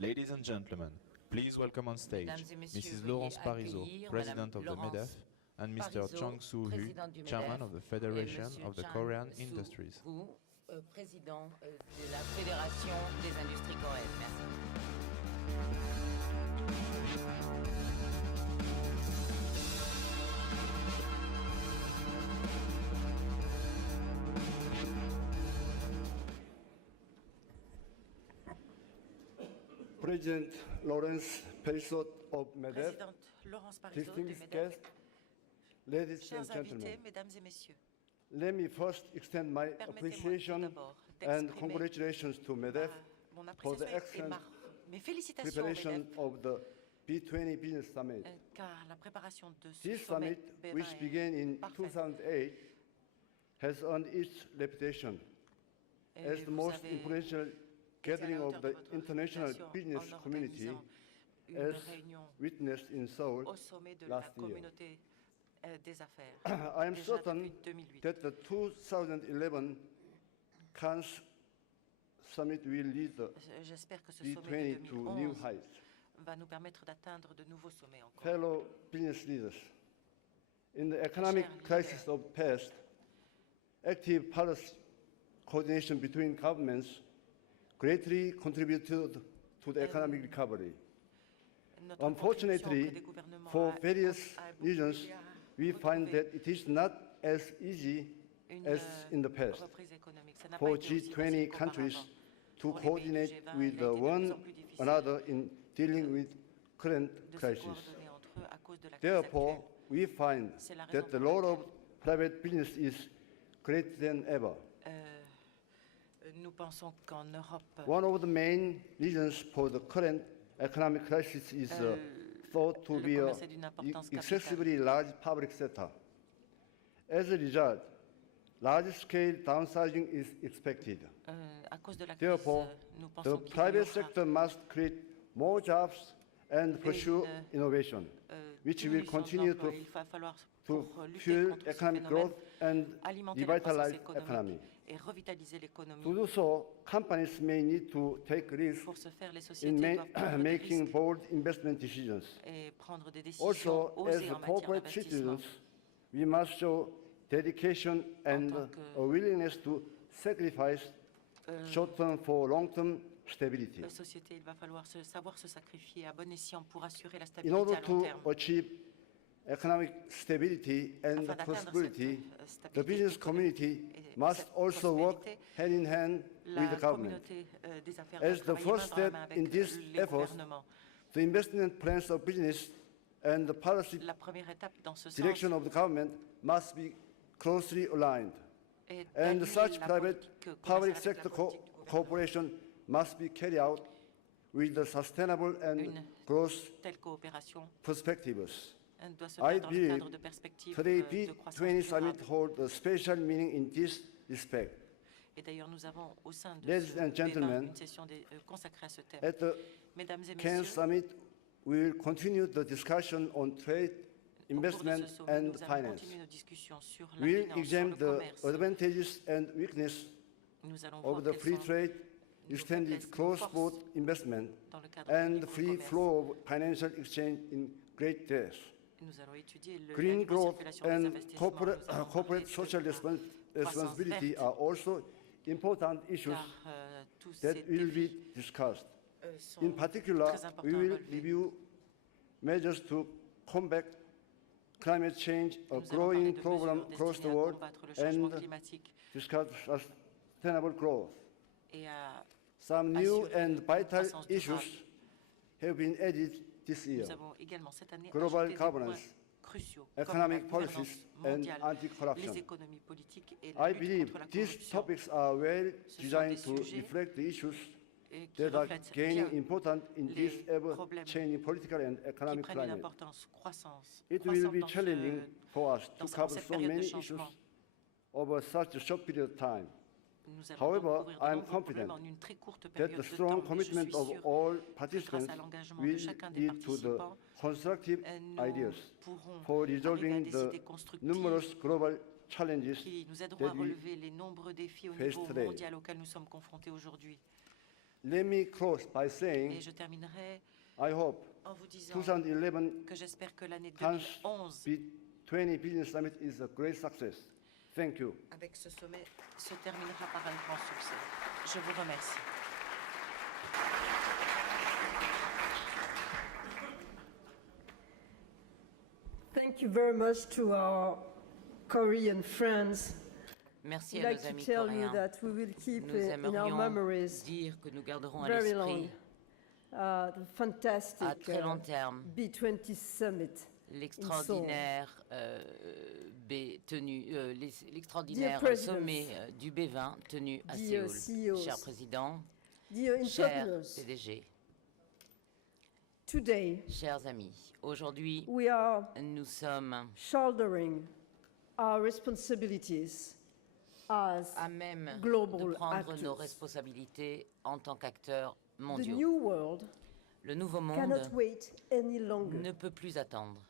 Ladies and gentlemen, please welcome on stage Mesdames et messieurs, Mrs. veuillez Laurence Parisot, accueillir President Madame of the Laurence MEDEF, and Mr. Parisot, Chang Soo-hu, président du Chairman MEDEF, of the et Federation Monsieur of the Chang Korean Soo-hu, Industries. président de la Fédération des industries coréennes. Merci. President Lawrence Parisot of MEDEF, Présidente Laurence Parisot de distinguished MEDEF, guests, ladies chers and invités, gentlemen, mesdames et messieurs, let me first extend my permettez-moi tout appreciation d'abord and d'exprimer congratulations to MEDEF mon for the appréciation et excellent mes félicitations au preparation MEDEF, of the B20 Business Summit. car la préparation de ce This sommet summit, B20 which est began in parfaite. 2008, has earned its reputation Et as the vous most avez influential été à gathering la of hauteur the de votre international réputation business en community organisant une as réunion witnessed in Seoul au sommet de la last year. communauté des affaires. I am déjà certain depuis 2008. that the 2011 Cannes Summit will lead the J'espère que ce sommet B20 de to new 2011 heights. va nous permettre d'atteindre de nouveaux sommets encore. Fellow business leaders, in the economic Chers crisis leaders. of the past, active policy coordination between governments greatly contributed to the economic recovery. Notre contribution Unfortunately, auprès des gouvernements for a various beaucoup reasons, aidé à we find retrouver that it is not as easy une as in the past reprise économique. Ça n'a for pas été aussi G20 facile countries qu'auparavant. to Pour les pays du coordinate G20, with il a été de plus one en plus difficile another in dealing with current de se crisis. coordonner entre eux à cause de la crise Therefore, actuelle. we find C'est la raison that the pour role of laquelle private business is greater than ever. Nous pensons qu'en Europe, One of the main reasons for the current economic crisis is thought to le be commerce est d'une importance capitale. excessively large public sector. As a result, large-scale downsizing is expected. À cause de la crise, Therefore, nous the pensons qu'il y private aura sector must create more jobs and pursue innovation, which will diminution de continue l'emploi. to Il va falloir, to pour lutter fuel contre ce economic phénomène, growth and alimenter la croissance revitalize économique economy. et revitaliser l'économie. To do so, companies may need to take risks Pour ce faire, les in sociétés doivent prendre des making risques bold investment decisions. et prendre des décisions Also, as osées en matière corporate d'investissement. citizens, we must show dedication and tant que- a willingness to sacrifice short-term for long-term stability. La société, il va falloir savoir se sacrifier à bon escient pour assurer la In stabilité order à long to terme. achieve economic stability and Afin d'atteindre prosperity, cette, the stabilité business économique community et must cette also work prospérité, hand in hand la with the government. communauté des affaires As doit the travailler first main dans la step main in avec this les effort, gouvernements. The investment plans of business and the policy La première étape dans ce sens direction of the government must be closely aligned. est And d'aligner such la private politique commerciale public avec la sector politique du gouvernement. cooperation must be carried out with the sustainable and Une growth telle coopération perspectives. doit se I faire dans le believe cadre de perspectives Today, de croissance P20 Summit durable. holds a special meaning in this respect. Et d'ailleurs, nous avons au sein de Ladies ce and débat gentlemen, une session consacrée à ce thème. At the Mesdames et Cannes messieurs, Summit, we will continue the discussion on trade, au cours de investment, ce sommet, and nous allons finance. continuer nos discussions sur la We will finance, sur examine le the commerce. advantages and weaknesses Nous allons voir of the quelles free sont trade, nos extended faiblesses, nos cross-border forces investment, dans le cadre du and libre free commerce. flow of financial exchange in great depth. Nous allons étudier la Green libre growth circulation des and investissements. corporate, Nous allons parler corporate de social la responsibility verte, are also important issues car tous that ces will be défis discussed. sont In particular, très importants we à will relever. review measures to combat climate change, a Nous allons parler growing de problem mesures across the destinées à world, combattre le changement and climatique discuss sustainable growth. et à Some new assurer and une vital croissance durable. issues have been added this year. Nous avons également cette année Global ajouté des points governance, cruciaux economic comme la gouvernance policies, and mondiale, anti-corruption. les économies politiques et la I lutte believe contre la these corruption. topics are well Ce sont designed des to sujets reflect the issues et qui that are reflètent gaining bien importance in les this problèmes ever-changing political and qui economic prennent une climate. importance croissante It will dans be challenging for us dans to cover cette so période de many issues changement. over such a short period of time. Nous allons However, donc couvrir de I am nombreux problèmes confident en une très courte that période the de strong temps. Mais je commitment suis of sûr all que participants grâce à l'engagement de will chacun des lead to the participants, constructive nous ideas pourrons for arriver à resolving des the idées constructives numerous global challenges qui nous aideront à that we relever les nombreux défis au face niveau today. mondial auxquels nous sommes confrontés aujourd'hui. Let me close by Et saying je terminerai I hope en vous disant 2011 que j'espère que l'année Trans 2011, B20 Business Summit is a great success. Thank you. avec ce sommet, se terminera par un grand succès. Je vous remercie. Thank you very much to our Korean friends. Merci We'd à like nos to amis tell you coréens. that we will keep Nous in our aimerions memories dire que nous garderons à very long l'esprit, the fantastic à très long terme, B20 summit. l'extraordinaire l'extraordinaire Dear Presidents, sommet du B20 tenu à dear Séoul. CEOs, Cher Président, Dear cher entrepreneurs, PDG, today chers amis, aujourd'hui, we are nous sommes shouldering our responsibilities as à même de global prendre nos actors. responsabilités en tant qu'acteurs The mondiaux. new world Le nouveau monde cannot wait any longer. ne peut plus attendre.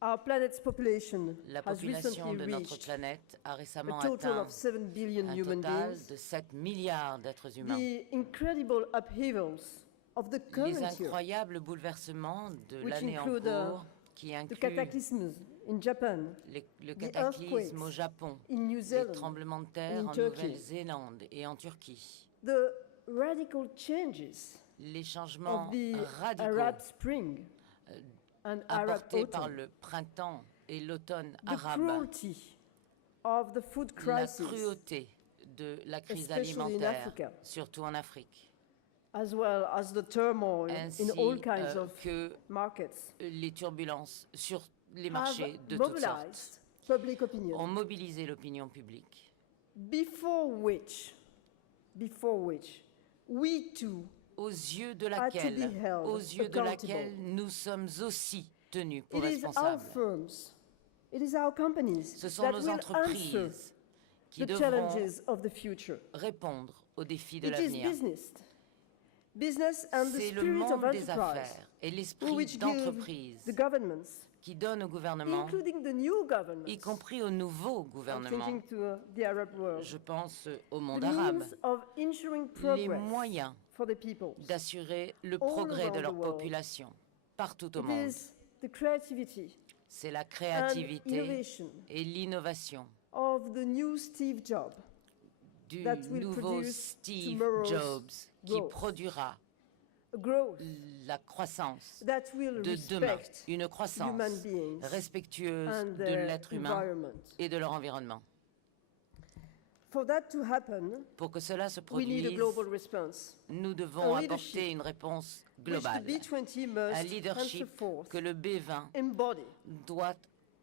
Our planet's population La has population recently de notre reached planète a a récemment total atteint of 7 billion un human total beings. de 7 milliards d'êtres humains. The incredible upheavals of the Les current year, incroyables bouleversements de which l'année en include, cours, qui the incluent cataclysms in Japan, le the cataclysme au earthquakes Japon, in New les Zealand, tremblements de terre in en Turkey. Nouvelle-Zélande et en Turquie, the radical changes les changements of the radicaux Arab Spring and Arab apportés par Autumn, le printemps et l'automne the arabe, cruelty of the food la crisis, cruauté de la crise especially in alimentaire, Africa, surtout en Afrique, as well as the turmoil ainsi in all kinds of que markets, les turbulences sur les have marchés de toutes sortes, mobilized public opinion. ont mobilisé l'opinion publique. Before which we too Aux yeux de are to be laquelle, held aux yeux de accountable. laquelle nous sommes aussi tenus pour It is our responsables. firms, it is our companies Ce sont that nos will answer entreprises qui the devront challenges of the future. répondre aux défis de It is l'avenir. business and the C'est le spirit of monde des enterprise, affaires et l'esprit which give d'entreprise the governments, qui donne au gouvernement, including the new governments, y compris au nouveau I'm gouvernement, thinking to the Arab world, je pense au the monde arabe, means of ensuring les progress moyens for the people. d'assurer le All progrès de around leur the world. population partout au It monde. is the creativity C'est la and créativité innovation et l'innovation of the new Steve Jobs du that will nouveau produce Steve tomorrow's Jobs qui growth. produira a growth la croissance that will de demain, respect une croissance human beings respectueuse and de their l'être humain environment. et de leur environnement. For that to happen, Pour que cela se we need a produise, global response, nous devons a apporter leadership une réponse which globale, the B20 un must leadership henceforth que le B20 embody doit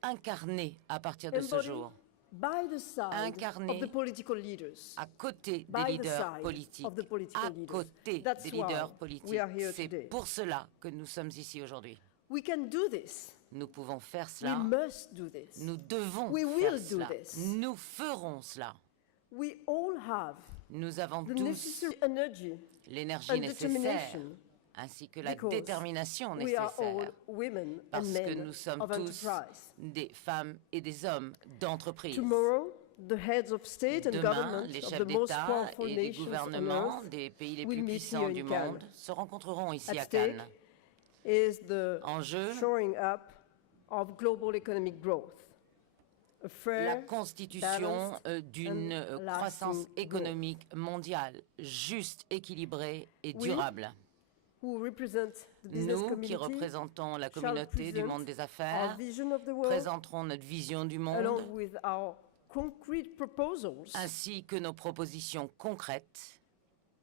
incarner à partir de ce Embody jour, by the side Incarné of the political leaders. à côté des By the leaders side politiques, of the political à leaders. côté That's des leaders why politiques. we are here C'est today. pour cela que nous sommes ici aujourd'hui. We can do this. Nous pouvons faire We cela, must do this. nous devons We faire will do cela, this. nous ferons cela. We all have Nous avons the tous necessary energy l'énergie and nécessaire determination ainsi que la because détermination we are all nécessaire women and parce que men nous sommes of tous enterprise. des femmes et des hommes d'entreprise. Tomorrow, the heads of state and Demain, government les of chefs the most d'État powerful et des nations on gouvernements earth des pays les will plus meet puissants here in du Cannes. monde se rencontreront ici At à stake Cannes. is the En jeu, shoring up of global economic growth. A la fair, constitution balanced d'une and croissance lasting économique mondiale juste, équilibrée et Oui, durable. who represent the business Nous, qui community, représentons la shall communauté du present monde des our affaires, vision of the world, présenterons notre vision du monde along with our concrete proposals. ainsi que nos propositions concrètes.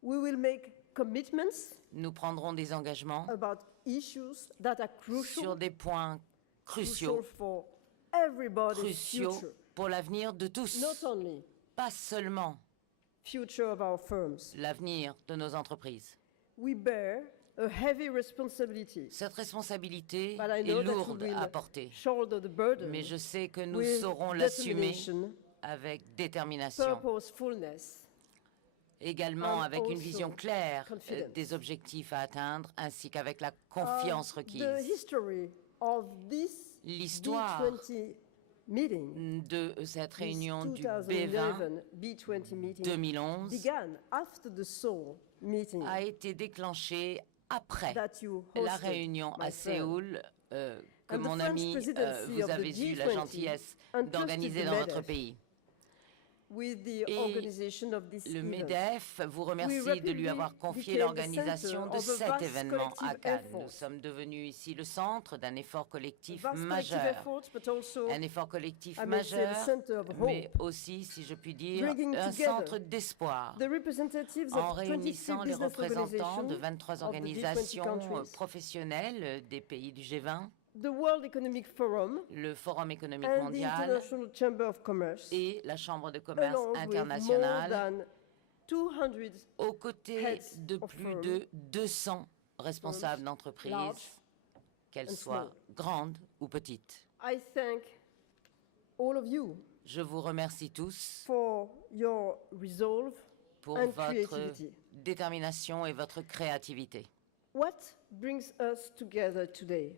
We will make commitments Nous prendrons des engagements about issues that are sur crucial, des points crucial cruciaux, for everybody's cruciaux future, pour l'avenir de tous, not only pas seulement future of our firms. l'avenir de nos entreprises. We bear a heavy responsibility, Cette responsabilité but I est know that we lourde will à porter, shoulder the burden mais je sais que nous with saurons l'assumer determination, avec détermination, purposefulness, également and avec une also vision claire confidence. des objectifs à atteindre, ainsi qu'avec la confiance The requise. history of this L'histoire B20 meeting, de cette this réunion du 2011 B20 B20 meeting 2011 began after the Seoul meeting a été déclenché après that you la hosted, réunion my à friend. Séoul que And the mon French ami, presidency vous of the avez eu la G20 gentillesse entrusted d'organiser the dans votre MEDEF pays. with the Et organization of this Le event. MEDEF vous remercie de rapidly lui avoir confié became the l'organisation center de of a cet vast événement à collective Cannes. effort. Nous sommes devenus ici le centre d'un effort collectif Vast collective majeur. efforts, but also, Un effort collectif I may say, the majeur, center of mais hope, aussi, si je puis dire, bringing un together centre d'espoir, the representatives en of 23 réunissant les business représentants de organizations 23 of the G20 organisations countries, professionnelles des pays du G20, the World Economic Forum, le Forum économique and the mondial International Chamber of Commerce, et la Chambre de commerce along with more internationale, than 200 aux côtés heads de of plus firms, de 200 responsables large d'entreprises, qu'elles and soient small. grandes ou petites. I thank all of you Je vous remercie tous for your resolve pour and votre creativity. détermination et votre créativité. What brings us together today?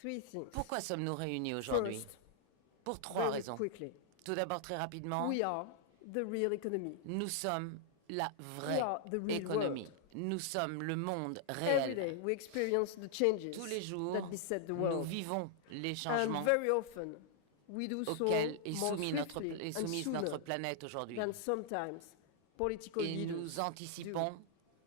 Three things. Pourquoi sommes-nous réunis aujourd'hui? First, Pour trois very raisons. quickly, Tout d'abord, très rapidement, we are the real economy. nous sommes la We vraie are the real économie. world. Nous sommes le monde Every réel. day we experience the changes Tous les jours, that beset the nous world. vivons les And changements very often we do so auxquels est more soumise swiftly and notre sooner planète aujourd'hui. than sometimes political Et leaders nous anticipons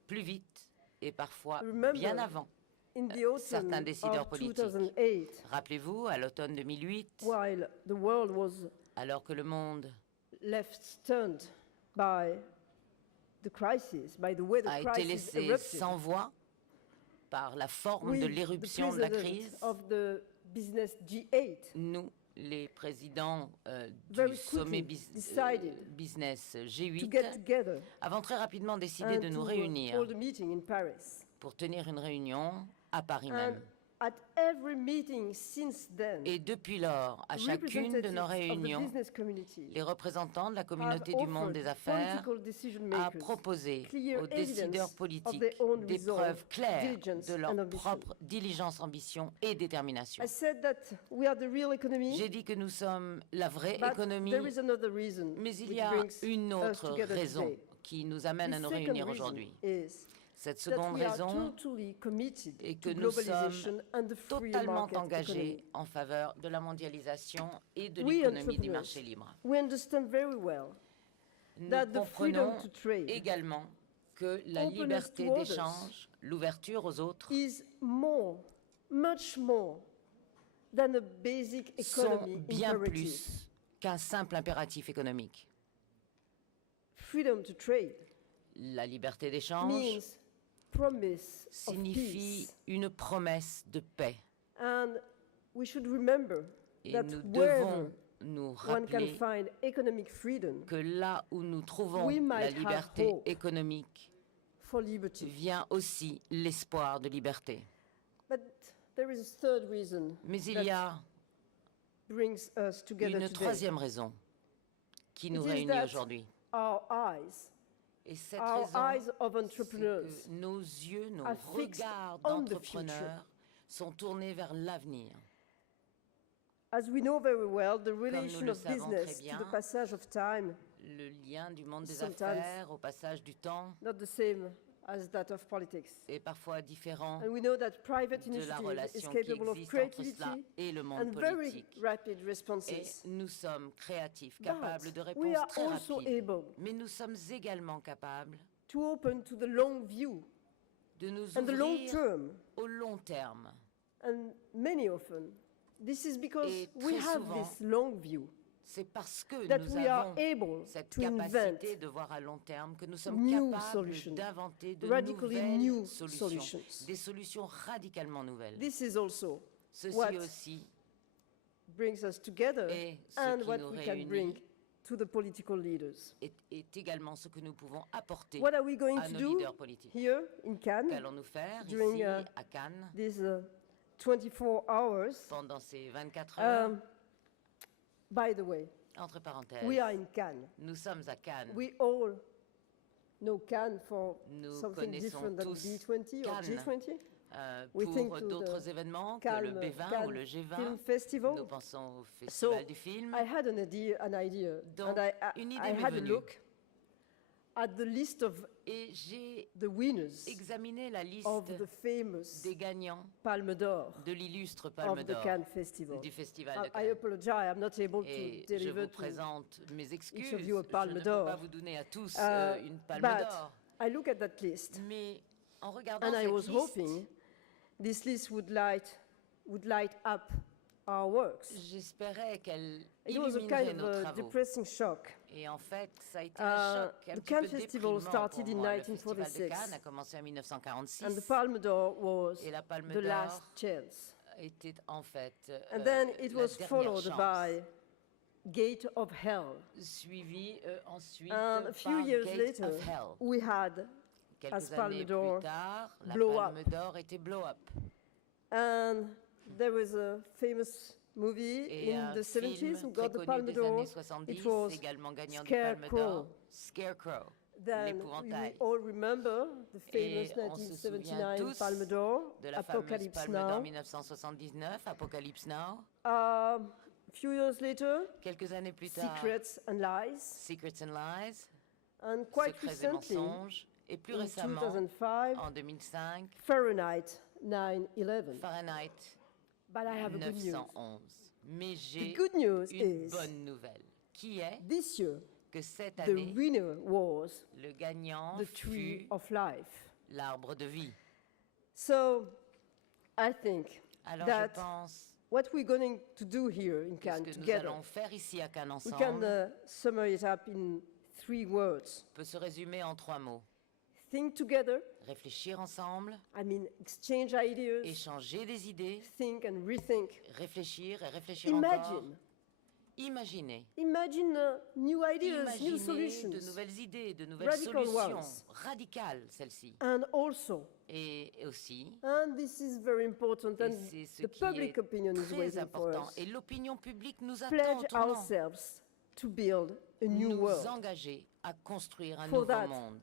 plus vite et parfois Remember, bien avant. in the autumn certains décideurs of politiques. 2008, Rappelez-vous, à l'automne 2008, while the world was alors que le monde left stunned by the crisis, by the way the a été crisis laissé erupted, sans voix par la forme we, de the l'éruption de la president crise, of the business G8, nous, les présidents du very sommet quickly decided business to G8, get together avons très rapidement décidé and de nous to réunir hold a meeting in Paris. pour tenir une réunion à Paris And même. at every meeting since then, Et depuis lors, à chacune de nos representatives of the réunions, business community les représentants de la have communauté du monde des offered affaires political decision a makers proposé clear aux décideurs evidence of politiques their own des resolve, preuves claires diligence, de and leur ambition. propre diligence, ambition et détermination. I said that we are the real economy, J'ai dit que nous sommes la vraie but économie, there is another reason mais il which y a brings une us autre together raison today. qui nous amène à The nous second réunir reason aujourd'hui. is Cette that seconde we are raison totally committed est que to nous globalization sommes and the free totalement market engagés economy. en faveur de la mondialisation et de We l'économie du entrepreneurs, marché libre. we understand very well Nous that the freedom comprenons to trade également que la openness liberté to others d'échange, l'ouverture aux autres, is more, much more than a basic sont economy bien imperative. plus qu'un simple impératif économique. Freedom to trade La liberté d'échange means promise of signifie peace. une promesse de paix. And we should remember Et that nous wherever devons nous one can rappeler find economic freedom que là où nous trouvons We la might have liberté hope. économique, for liberty. vient aussi l'espoir de liberté. But there is a third reason Mais il that y a brings us together une today. troisième raison qui nous It is réunit that aujourd'hui. Our eyes, Et cette our raison, eyes of c'est entrepreneurs que nos yeux, nos are fixed regards on the d'entrepreneurs sont tournés vers l'avenir. as we know very well, the nous relation le of savons business très to the bien, passage of time, Le lien du monde des Sometimes- affaires au passage du temps not the same as that of politics. est parfois différent And we know that private de la initiative is relation qui capable of existe entre creativity cela et le monde and very politique. rapid Et responses. nous sommes créatifs, But capables de we réponses are très also rapides. able Mais nous sommes également capables to open to the long view de nous and the long ouvrir term. au long terme. And many often, this is because Et we très have souvent, this long view C'est parce que that nous we are avons able cette to invent capacité de voir à long terme que nous sommes new capables solutions, d'inventer de radically nouvelles new solutions, solutions. des solutions radicalement nouvelles. This is also Ceci what aussi brings us together est ce and qui what nous we can réunit bring to the political leaders. est également ce que nous pouvons apporter What are we going à to nos do leaders politiques. here in Cannes Qu'allons-nous faire during, ici à Cannes these 24 hours? pendant ces 24 heures? By the way, Entre parenthèses, we are in Cannes. nous sommes à Cannes. We all know Cannes for Nous something connaissons different than tous B20 or Cannes. G20. We think pour to d'autres the événements que le Cannes B20 ou le Film G20. Festival. Nous pensons au So Festival du film. I had an idea, Donc, and une I idée m'est had a venue. look at the list of Et j'ai the winners examiné la liste of the famous des gagnants Palme d'Or de l'illustre Palme of the d'Or Cannes Festival. du Festival de I Cannes. apologize, I'm not able Et to je deliver vous to. présente mes excuses. of you a Je Palme ne peux d'Or. pas vous donner à tous Uh, une Palme but d'Or. I look at that list, Mais en regardant and I cette was liste, hoping this list would light up our works. j'espérais qu'elle It was a illuminerait kind nos of a travaux. depressing shock. Et en fait, ça a été un choc un the petit Cannes peu Festival déprimant started pour in moi. Le Festival de 1946. Cannes a commencé en 1946 And the Palme d'Or was et la Palme the d'Or last chance. était en fait And then it la was dernière followed chance. by Gate of Hell. Suivi ensuite And a few par years Gate later, of Hell. we had, Quelques as années Palme d'Or, plus tard, la Blow Palme Up. d'Or était Blow Up. and there was a famous movie Et in un the film 70s who très got the connu Palme des d'Or. années 70, It was également gagnant du Palme Scarecrow. d'Or, Scarecrow, Then we l'épouvantail. all remember the Et famous on se souvient 1979 tous Palme d'Or, de la fameuse Apocalypse Palme d'Or Now. 1979, Apocalypse Now. A few years later, Quelques années plus tard, Secrets and Lies. Secrets and Lies, And quite Secrets et recently, mensonges. Et plus in récemment, 2005, en 2005, Fahrenheit 9/11. Fahrenheit But I have a good news. 911. Mais The j'ai good news une is bonne nouvelle, qui est this year que cette the année, winner was le gagnant the Tree fut of Life. l'arbre de vie. So I think Alors that je pense what we're going to do here in que ce Cannes que nous together, allons faire ici à Cannes we can ensemble sum it up in 3 words. peut se résumer en 3 mots. Think together, Réfléchir ensemble, I mean exchange ideas, échanger des idées, think and rethink. réfléchir et réfléchir encore. Imagine. Imaginer New ideas, new de solutions. nouvelles idées, de nouvelles Radical solutions, ones. radicales celles-ci. And also, Et aussi, and this is very important, et and c'est ce the qui public est opinion is très waiting for important, us, et l'opinion publique nous attend au pledge tournant, ourselves to build a new nous world. engager à construire un For nouveau that, monde.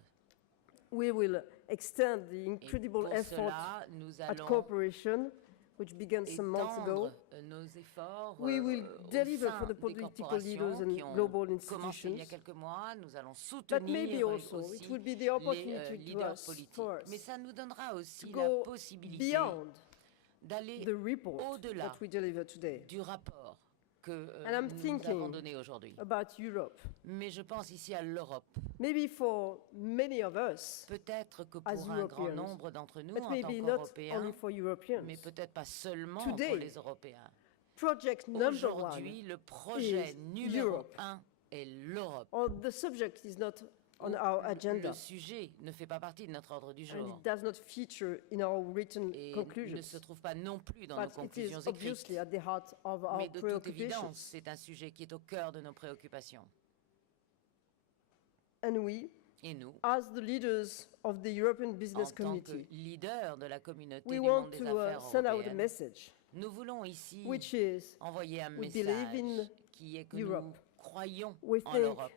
We will extend the Et incredible pour effort cela, nous at allons cooperation, which began some months ago. étendre nos efforts We will au deliver sein for the des political leaders corporations and qui ont global commencé il y a institutions. quelques mois. Nous allons But soutenir maybe also aussi it will be the les opportunity to leaders us, politiques. for us Mais ça nous donnera aussi to la go possibilité beyond d'aller the report au-delà that we deliver today du rapport que And I'm nous thinking avons donné aujourd'hui. about Europe. Mais je pense ici à l'Europe. Maybe for many of us, Peut-être que As pour un grand Europeans, nombre d'entre nous, but en tant maybe not qu'Européens, only for Europeans. mais peut-être pas seulement Today, pour les Européens. Project number Aujourd'hui, one, le projet is numéro Europe. 1 est l'Europe. or the subject is not on our agenda, Le sujet ne fait pas partie de notre ordre du and jour it does not feature in our written et ne conclusions. se trouve pas non plus dans nos But it conclusions is obviously écrites. at the heart of our Mais de toute évidence, preoccupations. c'est un sujet qui est au cœur de nos préoccupations. And we, Et nous, as the leaders of the European en business tant que community, leaders de la communauté we du want monde des to affaires send out a européennes, message, nous voulons ici which is envoyer un we believe in message qui est que Europe. nous croyons We en think l'Europe.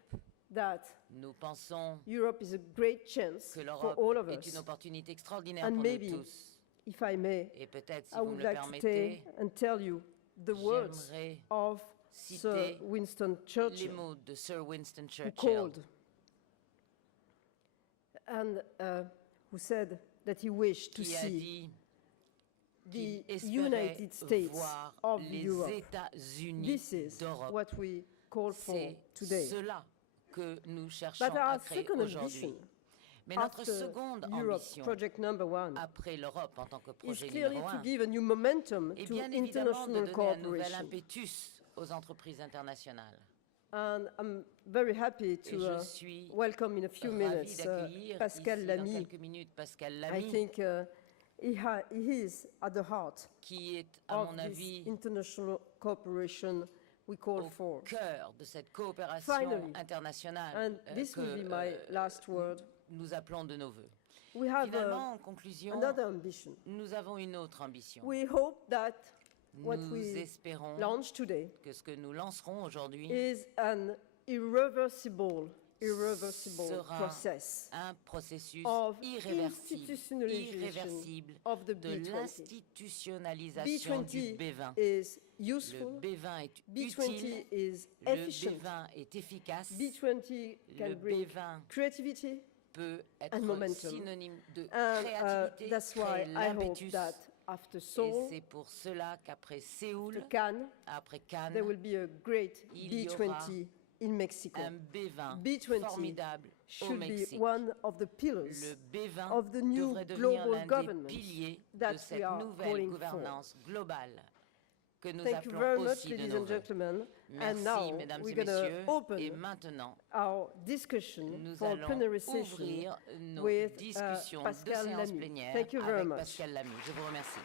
that Nous pensons Europe is a great chance que for l'Europe all of est us. une opportunité extraordinaire And pour maybe, nous tous. If I may, Et peut-être, si I vous would me le like to permettez, take and tell you the words j'aimerais of citer Sir Winston les Churchill, mots de Sir Winston who Churchill, called and who said that he wished to qui a see dit the qu'il espérait United States voir of les Europe. États-Unis This is d'Europe. what we call for C'est today. cela que nous cherchons But à our créer second aujourd'hui. ambition, Mais notre after seconde Europe, ambition, project number one, après l'Europe en tant que is projet clearly numéro to 1, give a new momentum est to bien évidemment de international donner un nouvel cooperation. impétus aux entreprises internationales. And I'm very happy Et to je suis welcome in a few ravi minutes d'accueillir Pascal ici dans Lamy. quelques minutes Pascal I Lamy, think he is at the heart qui est, à of mon this avis, international cooperation we call au for. cœur de cette coopération Finally, internationale And this que will be my last word. nous appelons de nos voeux. We have Finalement, en conclusion, another ambition. nous avons une autre ambition. We hope that what Nous we espérons launch today que ce que nous lancerons aujourd'hui is an irreversible irreversible sera process un processus of irréversible of the de B20. l'institutionnalisation du B20 B20. is Le useful, B20 est B20 utile, is le efficient, B20 est efficace, B20 can le bring B20 creativity, peut être and momentum. synonyme de and créativité, that's why créer I hope l'impetus. that after Et Seoul, c'est pour cela qu'après Séoul, after Cannes, après there will Cannes, be a great il y aura B20 in Mexico. un B20 B20 formidable au should be Mexique. one of the Le pillars B20 of the new devrait devenir global l'un des government piliers that de we cette are nouvelle calling gouvernance globale que nous Thank you appelons very much, aussi de ladies nos and vœux. gentlemen. And Merci, now mesdames we're et going to messieurs. Et open maintenant, our discussion nous for allons plenary session ouvrir nos with discussions de Pascal séance Lamy. plénière Thank you very avec much. Pascal Lamy. Je vous remercie.